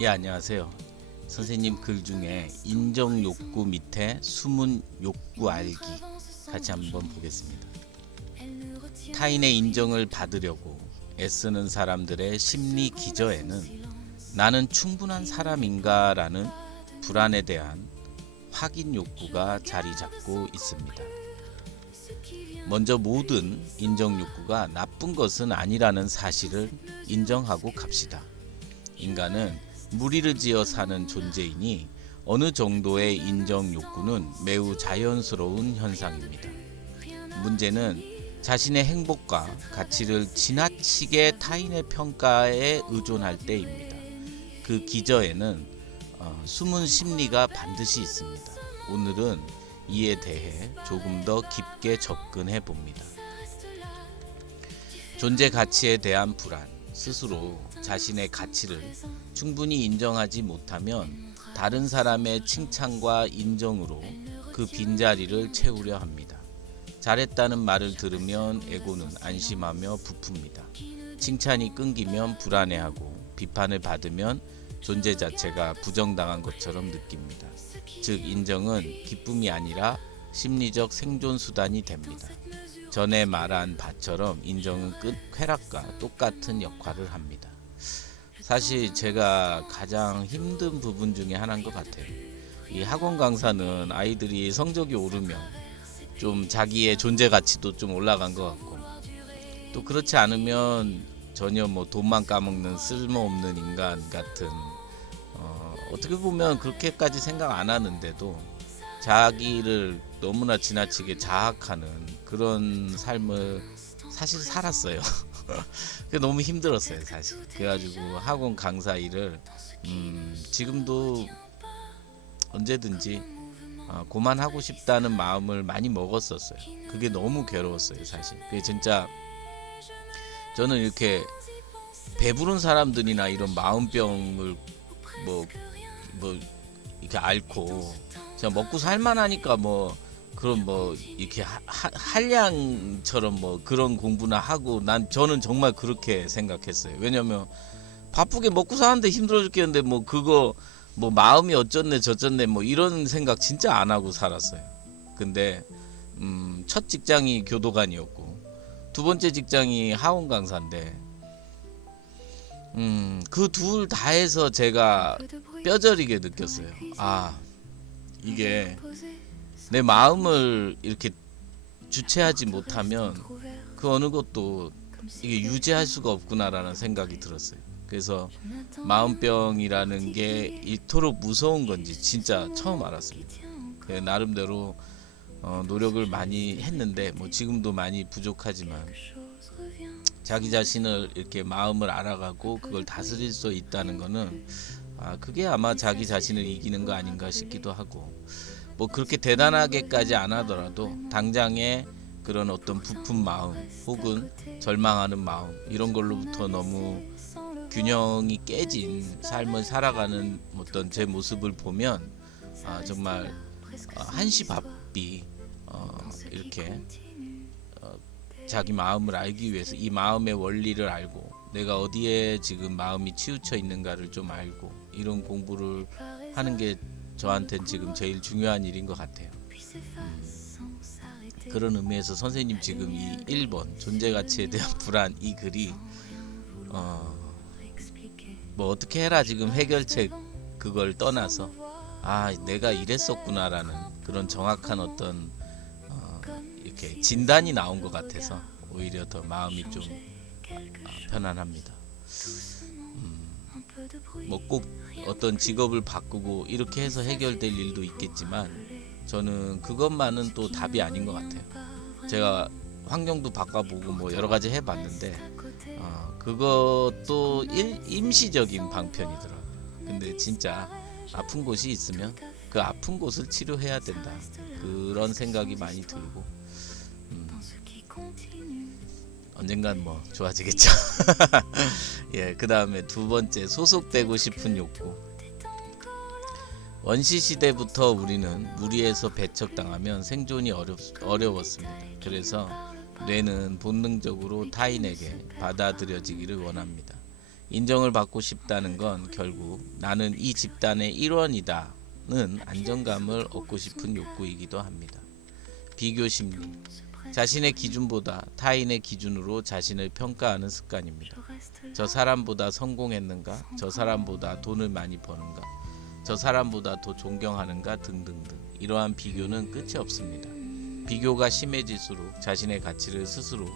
예, 안녕하세요. 선생님 글 중에 인정 욕구 밑에 숨은 욕구 알기 같이 한번 보겠습니다. 타인의 인정을 받으려고 애쓰는 사람들의 심리 기저에는 나는 충분한 사람인가 라는 불안에 대한 확인 욕구가 자리 잡고 있습니다. 먼저 모든 인정 욕구가 나쁜 것은 아니라는 사실을 인정하고 갑시다. 인간은 무리를 지어 사는 존재이니 어느 정도의 인정 욕구는 매우 자연스러운 현상입니다. 문제는 자신의 행복과 가치를 지나치게 타인의 평가에 의존할 때입니다. 그 기저에는 숨은 심리가 반드시 있습니다. 오늘은 이에 대해 조금 더 깊게 접근해 봅니다. 존재 가치에 대한 불안, 스스로 자신의 가치를 충분히 인정하지 못하면 다른 사람의 칭찬과 인정으로 그 빈자리를 채우려 합니다. 잘했다는 말을 들으면 에고는 안심하며 부풉니다. 칭찬이 끊기면 불안해하고 비판을 받으면 존재 자체가 부정당한 것처럼 느낍니다. 즉 인정은 기쁨이 아니라 심리적 생존 수단이 됩니다. 전에 말한 바처럼 인정은 쾌락과 똑같은 역할을 합니다. 사실 제가 가장 힘든 부분 중에 하나인 것 같아요. 이 학원 강사는 아이들이 성적이 오르면 좀 자기의 존재 가치도 좀 올라간 것 같고, 또 그렇지 않으면 전혀 돈만 까먹는 쓸모없는 인간 같은, 어떻게 보면 그렇게까지 생각 안 하는데도 자기를 너무나 지나치게 자학하는 그런 삶을 사실 살았어요. 그게 너무 힘들었어요, 사실. 그래가지고 학원 강사 일을 지금도 언제든지 그만하고 싶다는 마음을 많이 먹었었어요. 그게 너무 괴로웠어요, 사실. 그게 진짜 저는 이렇게 배부른 사람들이나 이런 마음병을 이렇게 앓고 그냥 먹고 살만하니까 그런 이렇게 한량처럼 그런 공부나 하고 저는 정말 그렇게 생각했어요. 왜냐면 바쁘게 먹고 사는데 힘들어 죽겠는데 그거 마음이 어쩌네 저쩌네 이런 생각 진짜 안 하고 살았어요. 근데 첫 직장이 교도관이었고 두 번째 직장이 학원 강사인데 그 둘 다 해서 제가 뼈저리게 느꼈어요. 이게 내 마음을 이렇게 주체하지 못하면 그 어느 것도 이게 유지할 수가 없구나라는 생각이 들었어요. 그래서 마음병이라는 게 이토록 무서운 건지 진짜 처음 알았습니다. 나름대로 노력을 많이 했는데 지금도 많이 부족하지만 자기 자신을 이렇게 마음을 알아가고 그걸 다스릴 수 있다는 거는 그게 아마 자기 자신을 이기는 거 아닌가 싶기도 하고, 그렇게 대단하게까지 안 하더라도 당장의 그런 어떤 부푼 마음 혹은 절망하는 마음 이런 걸로부터 너무 균형이 깨진 삶을 살아가는 어떤 제 모습을 보면 정말 한시바삐 이렇게 자기 마음을 알기 위해서 이 마음의 원리를 알고 내가 어디에 지금 마음이 치우쳐 있는가를 좀 알고 이런 공부를 하는 게 저한테는 지금 제일 중요한 일인 것 같아요. 그런 의미에서 선생님 지금 이 1번 존재가치에 대한 불안 이 글이 어떻게 해라 지금 해결책 그걸 떠나서 내가 이랬었구나라는 그런 정확한 어떤 이렇게 진단이 나온 것 같아서 오히려 더 마음이 좀 편안합니다. 꼭 어떤 직업을 바꾸고 이렇게 해서 해결될 일도 있겠지만 저는 그것만은 또 답이 아닌 것 같아요. 제가 환경도 바꿔보고 여러 가지 해봤는데 그것도 임시적인 방편이더라고요. 근데 진짜 아픈 곳이 있으면 그 아픈 곳을 치료해야 된다 그런 생각이 많이 들고 언젠간 좋아지겠죠. 예, 그 다음에 두 번째, 소속되고 싶은 욕구. 원시 시대부터 우리는 무리에서 배척당하면 생존이 어려웠습니다. 그래서 뇌는 본능적으로 타인에게 받아들여지기를 원합니다. 인정을 받고 싶다는 건 결국 나는 이 집단의 일원이다는 안정감을 얻고 싶은 욕구이기도 합니다. 비교 심리, 자신의 기준보다 타인의 기준으로 자신을 평가하는 습관입니다. 저 사람보다 성공했는가? 저 사람보다 돈을 많이 버는가? 저 사람보다 더 존경하는가? 등등등. 이러한 비교는 끝이 없습니다. 비교가 심해질수록 자신의 가치를 스스로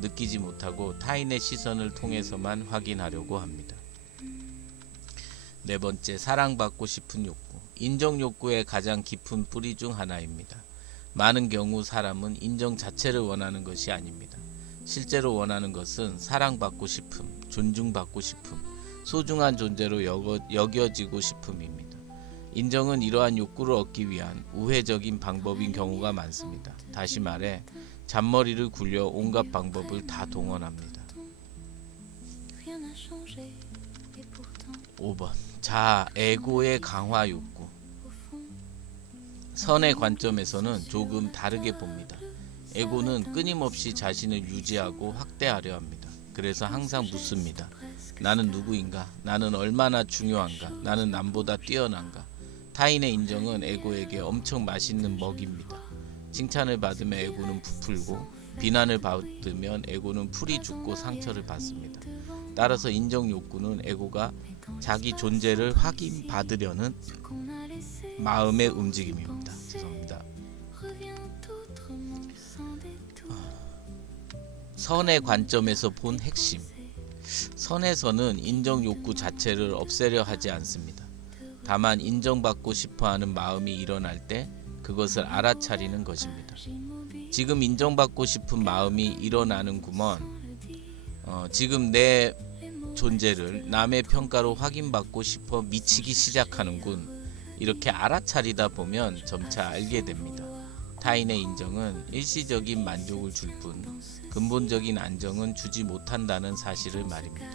느끼지 못하고 타인의 시선을 통해서만 확인하려고 합니다. 네 번째, 사랑받고 싶은 욕구. 인정 욕구의 가장 깊은 뿌리 중 하나입니다. 많은 경우 사람은 인정 자체를 원하는 것이 아닙니다. 실제로 원하는 것은 사랑받고 싶음, 존중받고 싶음, 소중한 존재로 여겨지고 싶음입니다. 인정은 이러한 욕구를 얻기 위한 우회적인 방법인 경우가 많습니다. 다시 말해 잔머리를 굴려 온갖 방법을 다 동원합니다. 5번, 자아, 에고의 강화 욕구. 선의 관점에서는 조금 다르게 봅니다. 에고는 끊임없이 자신을 유지하고 확대하려 합니다. 그래서 항상 묻습니다. 나는 누구인가? 나는 얼마나 중요한가? 나는 남보다 뛰어난가? 타인의 인정은 에고에게 엄청 맛있는 먹입니다. 칭찬을 받으면 에고는 부풀고 비난을 받으면 에고는 풀이 죽고 상처를 받습니다. 따라서 인정 욕구는 에고가 자기 존재를 확인받으려는 마음의 움직임입니다. 죄송합니다. 선의 관점에서 본 핵심. 선에서는 인정 욕구 자체를 없애려 하지 않습니다. 다만 인정받고 싶어하는 마음이 일어날 때 그것을 알아차리는 것입니다. 지금 인정받고 싶은 마음이 일어나는구먼. 지금 내 존재를 남의 평가로 확인받고 싶어 미치기 시작하는군. 이렇게 알아차리다 보면 점차 알게 됩니다. 타인의 인정은 일시적인 만족을 줄 뿐 근본적인 안정은 주지 못한다는 사실을 말입니다.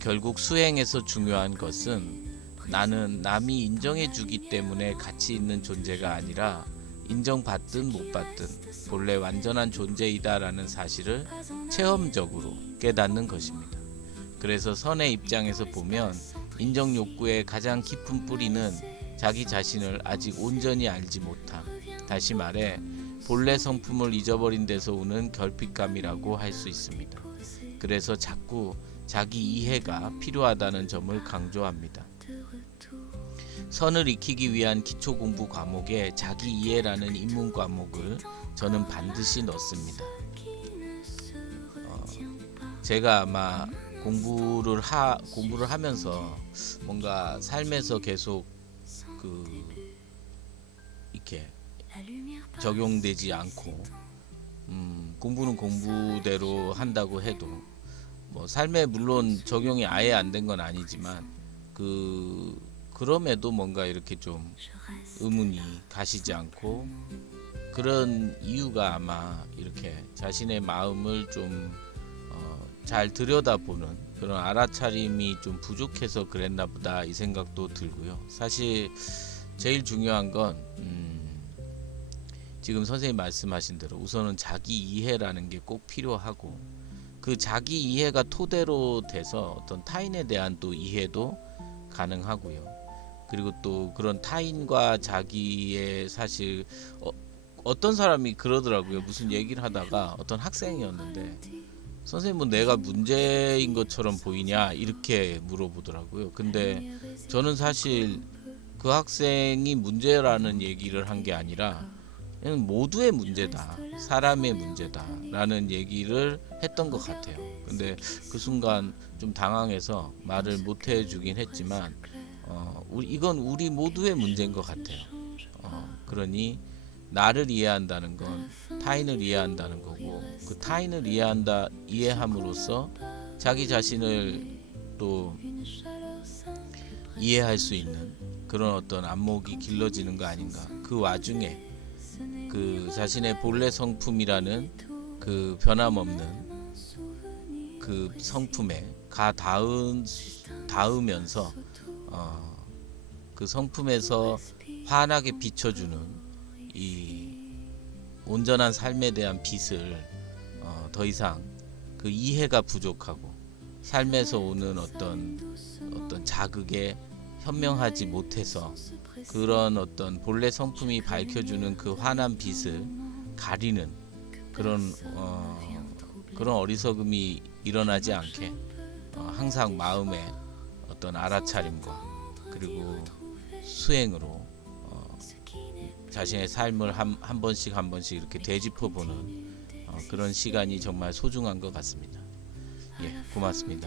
결국 수행에서 중요한 것은 나는 남이 인정해주기 때문에 가치 있는 존재가 아니라 인정받든 못 받든 본래 완전한 존재이다라는 사실을 체험적으로 깨닫는 것입니다. 그래서 선의 입장에서 보면 인정 욕구의 가장 깊은 뿌리는 자기 자신을 아직 온전히 알지 못함, 다시 말해 본래 성품을 잊어버린 데서 오는 결핍감이라고 할 수 있습니다. 그래서 자꾸 자기 이해가 필요하다는 점을 강조합니다. 선을 익히기 위한 기초 공부 과목에 자기 이해라는 입문 과목을 저는 반드시 넣습니다. 제가 아마 공부를 하면서 뭔가 삶에서 계속 이렇게 적용되지 않고 공부는 공부대로 한다고 해도 뭐 삶에 물론 적용이 아예 안 된 건 아니지만 그럼에도 뭔가 이렇게 좀 의문이 가시지 않고 그런 이유가 아마 이렇게 자신의 마음을 좀 잘 들여다보는 그런 알아차림이 좀 부족해서 그랬나 보다 이 생각도 들고요. 사실 제일 중요한 건 지금 선생님 말씀하신 대로 우선은 자기 이해라는 게 꼭 필요하고 그 자기 이해가 토대로 돼서 어떤 타인에 대한 또 이해도 가능하고요. 그리고 또 그런 타인과 자기의 사실 어떤 사람이 그러더라고요. 무슨 얘기를 하다가 어떤 학생이었는데 선생님은 내가 문제인 것처럼 보이냐 이렇게 물어보더라고요. 근데 저는 사실 그 학생이 문제라는 얘기를 한 게 아니라 그냥 모두의 문제다, 사람의 문제다 라는 얘기를 했던 것 같아요. 근데 그 순간 좀 당황해서 말을 못 해주긴 했지만 이건 우리 모두의 문제인 것 같아요. 그러니 나를 이해한다는 건 타인을 이해한다는 거고 그 타인을 이해함으로써 자기 자신을 또 이해할 수 있는 그런 어떤 안목이 길러지는 거 아닌가. 그 와중에 그 자신의 본래 성품이라는 그 변함없는 그 성품에 닿으면서 그 성품에서 환하게 비춰주는 이 온전한 삶에 대한 빛을 더 이상 그 이해가 부족하고 삶에서 오는 어떤 자극에 현명하지 못해서 그런 어떤 본래 성품이 밝혀주는 그 환한 빛을 가리는 그런 어리석음이 일어나지 않게 항상 마음에 어떤 알아차림과 그리고 수행으로 자신의 삶을 한 번씩 이렇게 되짚어보는 그런 시간이 정말 소중한 것 같습니다. 예, 고맙습니다.